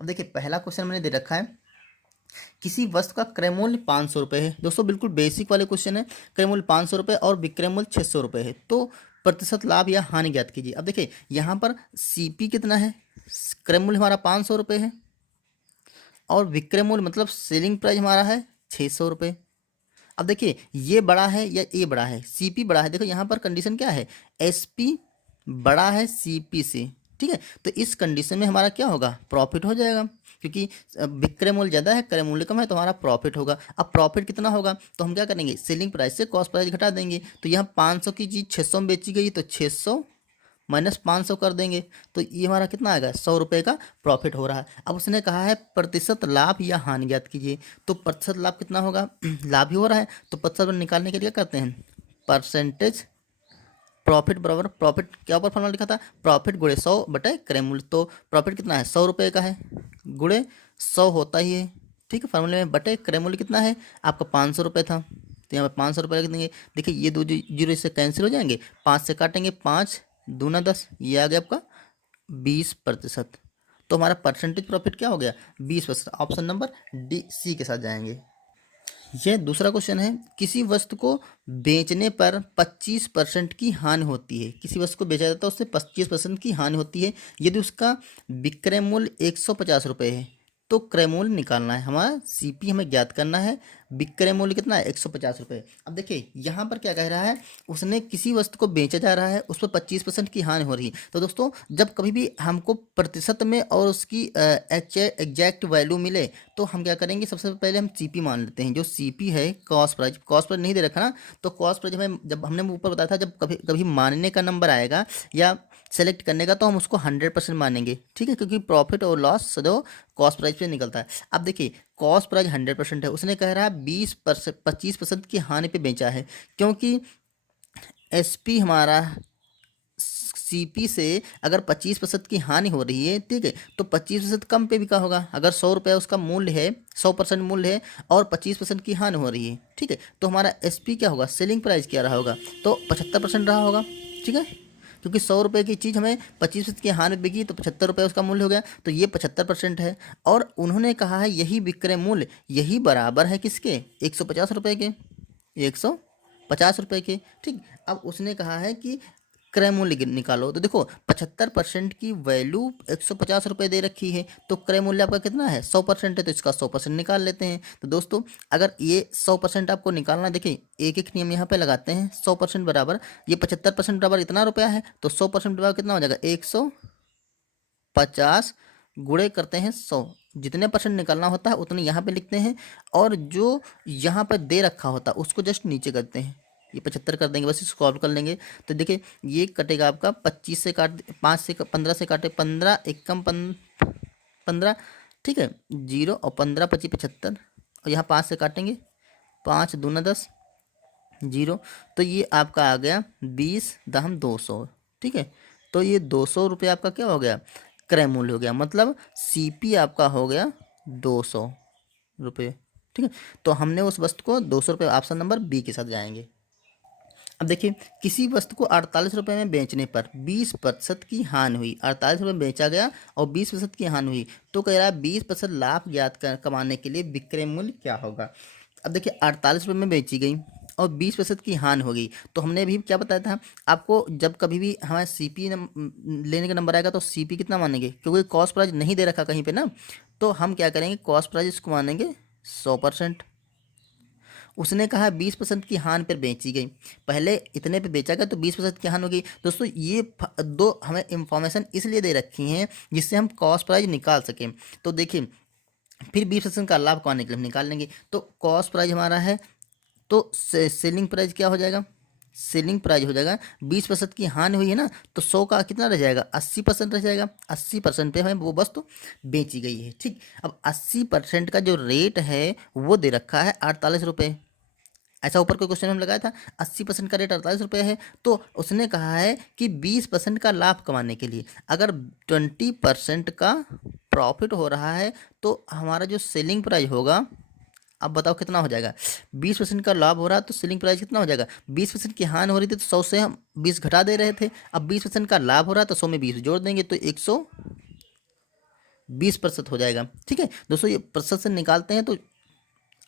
अब देखिए पहला क्वेश्चन मैंने दे रखा है, किसी वस्तु का क्रय मूल्य 500 रुपये है। दोस्तों बिल्कुल बेसिक वाले क्वेश्चन है। क्रय मूल्य 500 रुपये और विक्रय मूल्य 600 रुपये है, तो प्रतिशत लाभ या हानि ज्ञात कीजिए। अब देखिए यहाँ पर सीपी कितना है, क्रय मूल्य हमारा 500 रुपये है और विक्रय मूल्य मतलब सेलिंग प्राइस हमारा है 600 रुपये। अब देखिए ये बड़ा है या ये बड़ा है, सीपी बड़ा है। देखो यहाँ पर कंडीशन क्या है, एसपी बड़ा है सीपी से, ठीक है। तो इस कंडीशन में हमारा क्या होगा, प्रॉफिट हो जाएगा, क्योंकि विक्रय मूल्य ज़्यादा है क्रय मूल्य कम है, तो हमारा प्रॉफिट होगा। अब प्रॉफिट कितना होगा, तो हम क्या करेंगे, सेलिंग प्राइस से कॉस्ट प्राइस घटा देंगे। तो यहाँ 500 की चीज़ 600 में बेची गई, तो 600 माइनस 500 कर देंगे, तो ये हमारा कितना आएगा, 100 रुपये का प्रॉफिट हो रहा है। अब उसने कहा है प्रतिशत लाभ या हानि ज्ञात कीजिए, तो प्रतिशत लाभ कितना होगा, लाभ ही हो रहा है, तो प्रतिशत निकालने के लिए क्या करते हैं, परसेंटेज प्रॉफिट बराबर प्रॉफिट, क्या ऊपर फॉर्मूला लिखा था, प्रॉफिट गुणे 100 बटे क्रय मूल्य। तो प्रॉफिट कितना है, 100 रुपये का है, गुणे 100 होता ही है, ठीक है। फार्मूले में बटे क्रय मूल्य कितना है आपका 500 रुपये था, तो यहाँ पर 500 रुपये रख देंगे। देखिए ये दो जीरो इससे कैंसिल हो जाएंगे, 5 से काटेंगे, 5 दूना 10, ये आ गया आपका 20%। तो हमारा परसेंटेज प्रॉफिट क्या हो गया, 20%। ऑप्शन नंबर डी सी के साथ जाएंगे। यह दूसरा क्वेश्चन है, किसी वस्तु को बेचने पर 25% की हानि होती है। किसी वस्तु को बेचा जाता है उससे 25% की हानि होती है। यदि उसका विक्रय मूल्य 150 रुपये है, तो क्रय मूल्य निकालना है, हमारा सीपी हमें ज्ञात करना है। विक्रय मूल्य कितना है, 150 रुपये। अब देखिए यहाँ पर क्या कह रहा है, उसने किसी वस्तु को बेचा जा रहा है, उस पर 25% की हानि हो रही है। तो दोस्तों जब कभी भी हमको प्रतिशत में और उसकी एग्जैक्ट वैल्यू मिले, तो हम क्या करेंगे, सबसे पहले हम सीपी मान लेते हैं। जो सीपी है कॉस्ट प्राइस, कॉस्ट प्राइस नहीं दे रखा ना, तो कॉस्ट प्राइस हमें, जब हमने ऊपर बताया था, जब कभी कभी मानने का नंबर आएगा या सेलेक्ट करने का, तो हम उसको 100% मानेंगे, ठीक है, क्योंकि प्रॉफिट और लॉस जो कॉस्ट प्राइस पे निकलता है। अब देखिए कॉस्ट प्राइस 100% है, उसने कह रहा है 20% 25% की हानि पे बेचा है, क्योंकि एसपी हमारा सीपी से अगर 25% की हानि हो रही है, ठीक है, तो 25% कम पे बिका होगा। अगर 100 रुपये उसका मूल्य है, 100% मूल्य है और 25% की हानि हो रही है, ठीक है, तो हमारा एसपी क्या होगा, सेलिंग प्राइस क्या रहा होगा, तो 75% रहा होगा, ठीक है। क्योंकि 100 रुपये की चीज़ हमें 25% की हानि बिकी, तो 75 रुपये उसका मूल्य हो गया, तो ये 75% है। और उन्होंने कहा है यही विक्रय मूल्य, यही बराबर है किसके, 150 रुपये के, 150 रुपये के, ठीक। अब उसने कहा है कि क्रय मूल्य निकालो, तो देखो 75% की वैल्यू 150 रुपये दे रखी है, तो क्रय मूल्य आपका कितना है, 100% है, तो इसका 100% निकाल लेते हैं। तो दोस्तों अगर ये 100% आपको निकालना, देखिए एक एक नियम यहाँ पे लगाते हैं। 100% बराबर, ये 75% बराबर इतना रुपया है, तो 100% बराबर कितना हो जाएगा, 150 गुणे करते हैं 100, जितने परसेंट निकालना होता है उतने यहाँ पे लिखते हैं, और जो यहाँ पर दे रखा होता है उसको जस्ट नीचे करते हैं। ये 75 कर देंगे, बस इसको सॉल्व कर लेंगे। तो देखिए ये कटेगा आपका 25 से काट, 5 से 15 से काटे, 15 एकम 15, ठीक है, जीरो, और 15 25 75, और यहाँ 5 से काटेंगे, 5 दूना 10, जीरो, तो ये आपका आ गया 20 दहम 200, ठीक है। तो ये 200 रुपये आपका क्या हो गया, क्रय मूल्य हो गया, मतलब सीपी आपका हो गया 200 रुपये, ठीक है। तो हमने उस वस्तु को 200 रुपये, ऑप्शन नंबर बी के साथ जाएंगे। अब देखिए किसी वस्तु को 48 रुपये में बेचने पर 20% की हानि हुई, 48 रुपये में बेचा गया और 20% की हानि हुई, तो कह रहा है 20% लाभ ज्ञात कमाने के लिए विक्रय मूल्य क्या होगा। अब देखिए 48 रुपये में बेची गई और 20% की हानि हो गई, तो हमने अभी क्या बताया था आपको, जब कभी भी हमारे सीपी लेने का नंबर आएगा तो सीपी कितना मानेंगे, क्योंकि कॉस्ट प्राइस नहीं दे रखा कहीं पे ना, तो हम क्या करेंगे, कॉस्ट प्राइस इसको मानेंगे 100%। उसने कहा 20% की हानि पर बेची गई, पहले इतने पे बेचा गया तो 20% की हानि हो गई। दोस्तों ये दो हमें इंफॉर्मेशन इसलिए दे रखी हैं जिससे हम कॉस्ट प्राइस निकाल सकें। तो देखिए फिर 20% का लाभ कमाने के लिए हम निकाल लेंगे, तो कॉस्ट प्राइस हमारा है, तो सेलिंग प्राइस क्या हो जाएगा, सेलिंग प्राइस हो जाएगा, 20% की हानि हुई है ना, तो 100 का कितना रह जाएगा, 80% रह जाएगा। 80% पे हमें वो वस्तु बेची गई है, ठीक। अब 80% का जो रेट है वो दे रखा है 48 रुपये, ऐसा ऊपर कोई क्वेश्चन हम लगाया था, 80% का रेट 48 रुपये है, तो उसने कहा है कि 20% का लाभ कमाने के लिए अगर 20% का प्रॉफिट हो रहा है, तो हमारा जो सेलिंग प्राइस होगा, अब बताओ कितना हो जाएगा, 20% का लाभ हो रहा है तो सेलिंग प्राइस कितना हो जाएगा, 20% की हानि हो रही थी तो 100 से हम 20 घटा दे रहे थे, अब 20% का लाभ हो रहा है तो 100 में 20 जोड़ देंगे, तो 20% हो जाएगा। ठीक है दोस्तों, ये प्रतिशत से निकालते हैं तो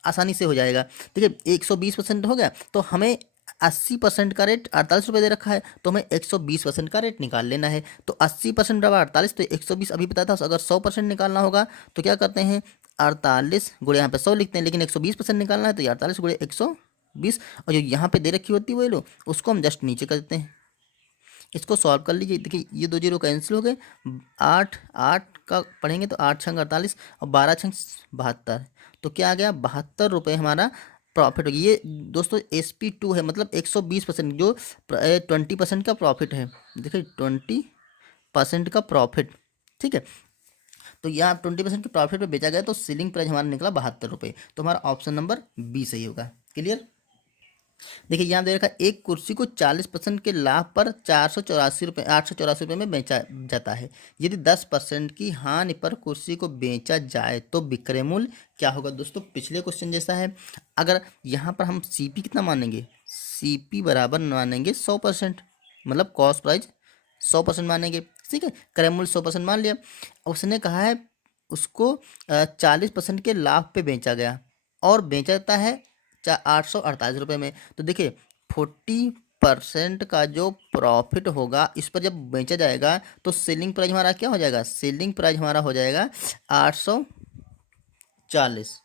आसानी से हो जाएगा। देखिए 120% हो गया, तो हमें 80% का रेट 48 रुपये दे रखा है, तो हमें 120% का रेट निकाल लेना है। तो 80% बराबर 48, तो 120 अभी बताया था। अगर 100% निकालना होगा तो क्या करते हैं, 48 गुणे यहाँ पे 100 लिखते हैं, लेकिन 120% निकालना है तो 48 गुणे 120, और जो यहाँ पे दे रखी होती है वही लो, उसको हम जस्ट नीचे कर देते हैं। इसको सॉल्व कर लीजिए। देखिए ये 2 जीरो कैंसिल हो गए, 8 8 का पढ़ेंगे तो 8 छंग 48 और 12 छंग 72, तो क्या आ गया, 72 रुपये हमारा प्रॉफिट हो गया। ये दोस्तों SP2 है, मतलब 120%, जो 20% का प्रॉफिट है। देखिए 20% का प्रॉफिट। ठीक है, तो यहाँ 20% के प्रॉफिट पे बेचा गया, तो सेलिंग प्राइस हमारा निकला 72 रुपये। तो हमारा ऑप्शन नंबर बी सही होगा। क्लियर। देखिए यहाँ दे रखा है, एक कुर्सी को 40% के लाभ पर 484 रुपये 884 रुपये में बेचा जाता है। यदि 10% की हानि पर कुर्सी को बेचा जाए तो विक्रय मूल्य क्या होगा। दोस्तों पिछले क्वेश्चन जैसा है। अगर यहाँ पर हम CP कितना मानेंगे, CP बराबर मानेंगे 100%, मतलब कॉस्ट प्राइस 100% मानेंगे। ठीक है, क्रय मूल्य 100% मान लिया। उसने कहा है उसको 40% के लाभ पे बेचा गया और बेचा जाता है 848 रुपये में। तो देखिए 40% का जो प्रॉफिट होगा इस पर जब बेचा जाएगा तो सेलिंग प्राइस हमारा क्या हो जाएगा, सेलिंग प्राइस हमारा हो जाएगा 840।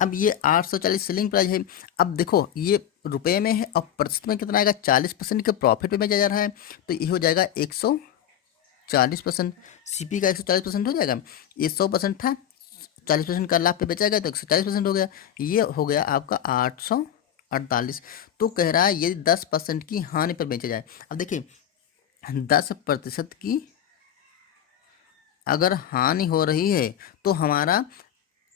अब ये 840 सेलिंग प्राइस है। अब देखो ये रुपए में है और प्रतिशत में कितना आएगा, 40% के प्रॉफिट पे बेचा जा रहा है, तो ये हो जाएगा 140%। CP का 140% हो जाएगा। ये 100% था, 40% का लाभ पे बेचा गया तो 140% हो गया। ये हो गया आपका 848। तो कह रहा है यदि 10% की हानि पर बेचा जाए। अब देखिए 10% की अगर हानि हो रही है तो हमारा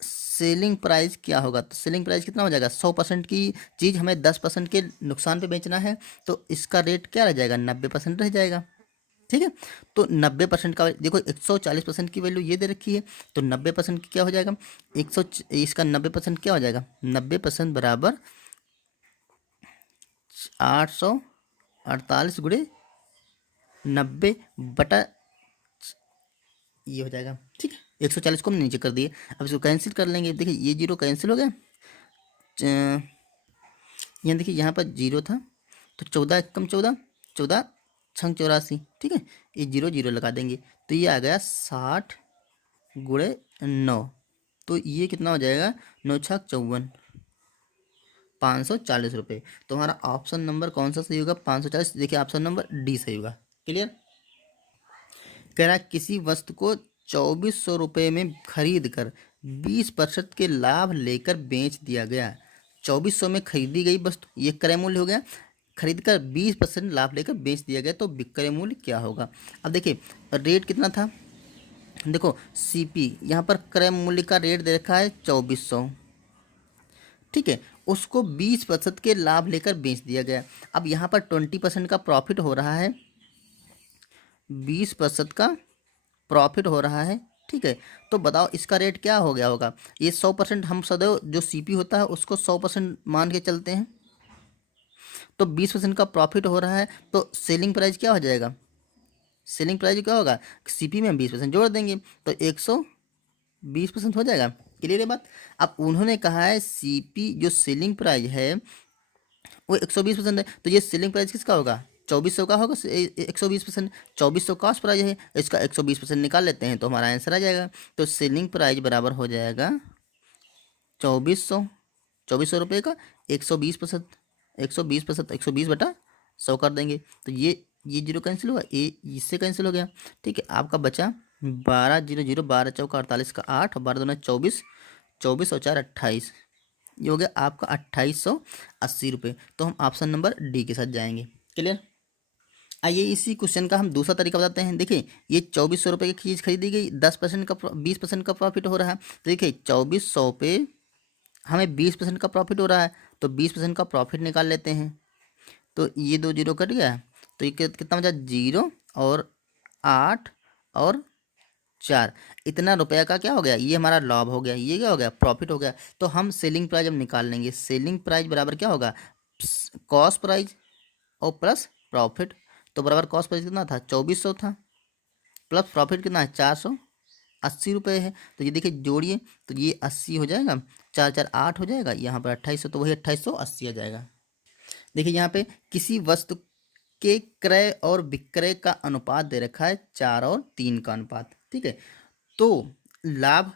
सेलिंग प्राइस क्या होगा, तो सेलिंग प्राइस कितना हो जाएगा, 100% की चीज़ हमें 10% के नुकसान पे बेचना है, तो इसका रेट क्या रह जाएगा, 90% रह जाएगा। ठीक है, तो 90% का देखो 140% की वैल्यू ये दे रखी है, तो 90% की क्या हो जाएगा, 100, इसका 90% क्या हो जाएगा, 90% बराबर 848 गुणे 90 बटा ये हो जाएगा। ठीक है, 140 को हम नीचे कर दिए। अब इसको कैंसिल कर लेंगे। देखिए ये जीरो कैंसिल हो गया। यहाँ देखिए यहाँ पर जीरो था, तो 14 कम 14, 14 छंग 84। ठीक है, ये जीरो जीरो लगा देंगे, तो ये आ गया 60 गुणे 9, तो ये कितना हो जाएगा, 9 छक 54, 540 रुपये। तो हमारा ऑप्शन नंबर कौन सा सही होगा, 540। देखिए ऑप्शन नंबर डी सही होगा। क्लियर। कह रहा है किसी वस्तु को 2400 रुपये में खरीद कर 20% के लाभ लेकर बेच दिया गया। 2400 में खरीदी गई वस्तु, ये क्रय मूल्य हो गया। खरीद कर 20% लाभ लेकर बेच दिया गया, तो विक्रय मूल्य क्या होगा। अब देखिए रेट कितना था, देखो CP यहाँ पर क्रय मूल्य का रेट दे रखा है 2400। ठीक है, उसको 20% के लाभ लेकर बेच दिया गया। अब यहाँ पर 20% का प्रॉफिट हो रहा है, 20% का प्रॉफिट हो रहा है। ठीक है, तो बताओ इसका रेट क्या हो गया होगा। ये 100%, हम सदैव जो CP होता है उसको 100% मान के चलते हैं, तो 20% का प्रॉफिट हो रहा है, तो सेलिंग प्राइस क्या हो जाएगा, सेलिंग प्राइस क्या होगा, CP में हम 20% जोड़ देंगे तो 120% हो जाएगा। क्लियर है बात। अब उन्होंने कहा है CP जो सेलिंग प्राइस है वो 120% है, तो ये सेलिंग प्राइस किसका होगा, 2400 का होगा। 120%, 2400 कॉस्ट प्राइस है, इसका 120% निकाल लेते हैं तो हमारा आंसर आ जाएगा। तो सेलिंग प्राइस बराबर हो जाएगा 2400 रुपये का 120%, 120%, 120 बटा 100 कर देंगे, तो ये जीरो कैंसिल हुआ, ये इससे कैंसिल हो गया। ठीक है, आपका बचा 12 जीरो जीरो, 12 चौका 48 का 8 और 12 दूना 24, 24 और 4 28, ये हो गया आपका 2880 रुपये। तो हम ऑप्शन नंबर डी के साथ जाएंगे। क्लियर। आइए इसी क्वेश्चन का हम दूसरा तरीका बताते हैं। देखिए ये 2400 रुपये की चीज़ खरीदी गई, 10% का 20% का प्रॉफिट हो रहा है। तो देखिए 2400 पे हमें 20% का प्रॉफिट हो रहा है, तो 20% का प्रॉफिट निकाल लेते हैं। तो ये 2 जीरो कट गया, तो ये कितना बचा, 0 और 8 और 4, इतना रुपया का क्या हो गया, ये हमारा लाभ हो गया, ये क्या हो गया, प्रॉफिट हो गया। तो हम सेलिंग प्राइस अब निकाल लेंगे। सेलिंग प्राइस बराबर क्या होगा, कॉस्ट प्राइस और प्लस प्रॉफिट। तो बराबर कॉस्ट प्राइस कितना था, 2400 था, प्लस प्रॉफिट कितना है, 480। 80 रुपये है। तो ये देखिए जोड़िए, तो ये 80 हो जाएगा, 4 4 8 हो जाएगा, यहाँ पर 2800, तो वही 2880 आ जाएगा। देखिए यहाँ पे किसी वस्तु के क्रय और विक्रय का अनुपात दे रखा है 4 और 3 का अनुपात, ठीक है। तो लाभ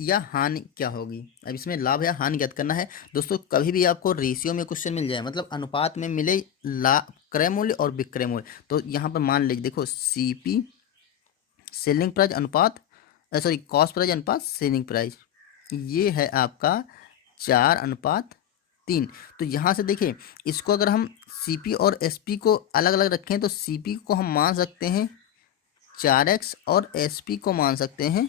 या हानि क्या होगी, अब इसमें लाभ या हानि ज्ञात करना है। दोस्तों कभी भी आपको रेशियो में क्वेश्चन मिल जाए, मतलब अनुपात में मिले क्रय मूल्य और विक्रय मूल्य, तो यहाँ पर मान लीजिए देखो सीपी सेलिंग प्राइस अनुपात, सॉरी कॉस्ट प्राइस अनुपात सेलिंग प्राइस, ये है आपका 4:3। तो यहाँ से देखिए इसको अगर हम सीपी और एसपी को अलग अलग रखें तो सीपी को हम मान सकते हैं 4x और एसपी को मान सकते हैं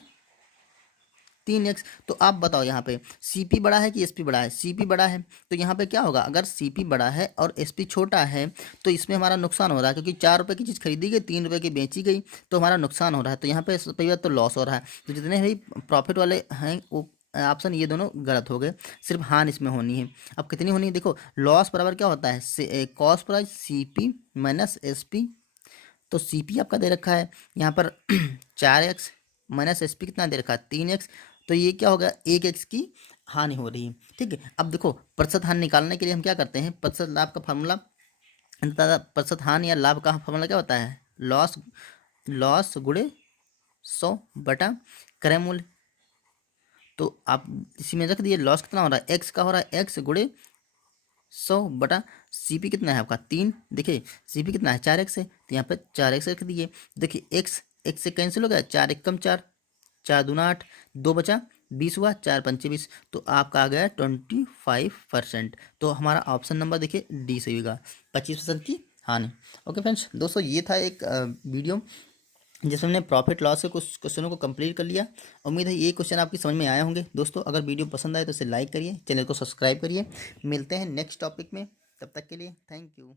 3x। तो आप बताओ यहाँ पे सीपी बड़ा है कि एसपी बड़ा है, सीपी बड़ा है, तो यहाँ पे क्या होगा, अगर सीपी बड़ा है और एसपी छोटा है तो इसमें हमारा नुकसान हो रहा है, क्योंकि 4 रुपये की चीज़ खरीदी गई, 3 रुपये की बेची गई, तो हमारा नुकसान हो रहा है। तो यहाँ पे पहली बात तो लॉस हो रहा है। तो जितने भी प्रॉफिट वाले हैं वो ऑप्शन ये दोनों गलत हो गए, सिर्फ हानि इसमें होनी है। अब कितनी होनी है, देखो लॉस बराबर क्या होता है, cost price CP minus SP. तो सीपी आपका दे रखा है यहाँ पर 4x माइनस एसपी कितना दे रखा है 3x, तो ये क्या होगा 1x की हानि हो रही है, ठीक है। अब देखो प्रतिशत हानि निकालने के लिए हम क्या करते हैं, प्रतिशत लाभ का फार्मूला, प्रतिशत हानि या लाभ का फार्मूला क्या होता है, लॉस लॉस गुणे 100 बटा क्रय मूल्य। तो आप इसी में रख दिए लॉस कितना हो रहा है, एक्स का हो रहा है एक्स गुणे 100 बटा सीपी कितना है आपका 3, देखिए सीपी कितना है 4x है, तो यहाँ पर 4x रख दिए। देखिए एक्स एक्स से कैंसिल हो गया, 4 एकम 4, 4 दूना 8, 2 बचा 20 हुआ, 4 पंचे 20, तो आपका आ गया 25%। तो हमारा ऑप्शन नंबर देखिए डी सही होगा, 25% की हानि। ओके फ्रेंड्स, दोस्तों ये था एक वीडियो जिसमें हमने प्रॉफिट लॉस के कुछ क्वेश्चनों को कंप्लीट कर लिया। उम्मीद है ये क्वेश्चन आपकी समझ में आए होंगे। दोस्तों अगर वीडियो पसंद आए तो इसे लाइक करिए, चैनल को सब्सक्राइब करिए। मिलते हैं नेक्स्ट टॉपिक में, तब तक के लिए थैंक यू।